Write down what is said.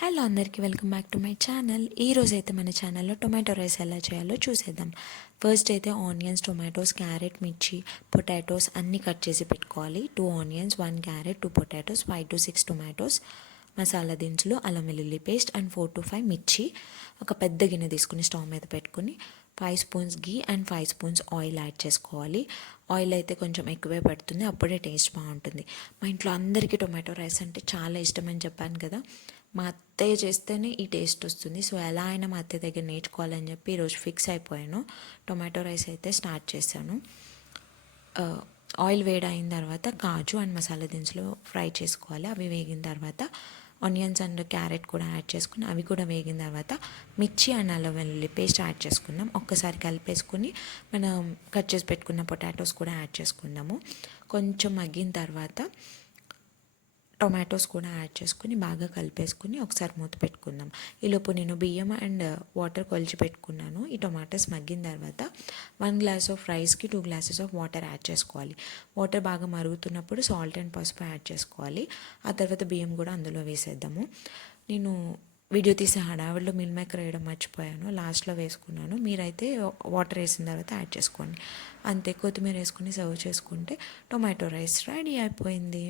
Hello అందరికీ welcome back to my channel. ఈరోజు అయితే మన ఛానల్లో టొమాటో రైస్ ఎలా చేయాలో చూసేద్దాం. ఫస్ట్ అయితే ఆనియన్స్, టొమాటోస్, క్యారెట్, మిర్చి, పొటాటోస్ అన్నీ కట్ చేసి పెట్టుకోవాలి. 2 onions, 1 carrot, 2 potatoes, 5 to 6 tomatoes, masala దినుసులు, అల్లం వెల్లుల్లి పేస్ట్ అండ్ 4 to 5 మిర్చి. ఒక పెద్ద గిన్నె తీసుకుని స్టవ్ మీద పెట్టుకుని 5 spoons ghee and 5 spoons oil add చేసుకోవాలి. ఆయిల్ అయితే కొంచెం ఎక్కువే పడుతుంది, అప్పుడే టేస్ట్ బాగుంటుంది. మా ఇంట్లో అందరికీ టొమాటో రైస్ అంటే చాలా ఇష్టం అని చెప్పాను కదా. మా అత్తయ్య చేస్తేనే ఈ టేస్ట్ వస్తుంది. సో ఎలా అయినా మా అత్తయ్య దగ్గర నేర్చుకోవాలని చెప్పి ఈరోజు ఫిక్స్ అయిపోయాను. టొమాటో రైస్ అయితే స్టార్ట్ చేశాను. ఆయిల్ వేడైన తర్వాత కాజు అండ్ మసాలా దినుసులు ఫ్రై చేసుకోవాలి. అవి వేగిన తర్వాత ఆనియన్స్ అండ్ క్యారెట్ కూడా యాడ్ చేసుకుని అవి కూడా వేగిన తర్వాత మిర్చి అండ్ అల్లం వెల్లుల్లి పేస్ట్ యాడ్ చేసుకుందాం. ఒక్కసారి కలిపేసుకుని మనం కట్ చేసి పెట్టుకున్న పొటాటోస్ కూడా యాడ్ చేసుకుందాము. కొంచెం మగ్గిన తర్వాత టొమాటోస్ కూడా యాడ్ చేసుకుని బాగా కలిపేసుకుని ఒకసారి మూత పెట్టుకుందాం. ఈలోపు నేను బియ్యం అండ్ వాటర్ కొలిచి పెట్టుకున్నాను. ఈ టొమాటోస్ మగ్గిన తర్వాత 1 గ్లాస్ ఆఫ్ రైస్కి 2 glasses ఆఫ్ వాటర్ యాడ్ చేసుకోవాలి. వాటర్ బాగా మరుగుతున్నప్పుడు సాల్ట్ అండ్ పసుపు యాడ్ చేసుకోవాలి. ఆ తర్వాత బియ్యం కూడా అందులో వేసేద్దాము. నేను వీడియో తీసే హడావిడిలో మిల్ మేకర్ వేయడం మర్చిపోయాను, లాస్ట్లో వేసుకున్నాను. మీరైతే వాటర్ వేసిన తర్వాత యాడ్ చేసుకోండి. అంతే, కొత్తిమీర వేసుకుని సర్వ్ చేసుకుంటే టొమాటో రైస్ రెడీ అయిపోయింది.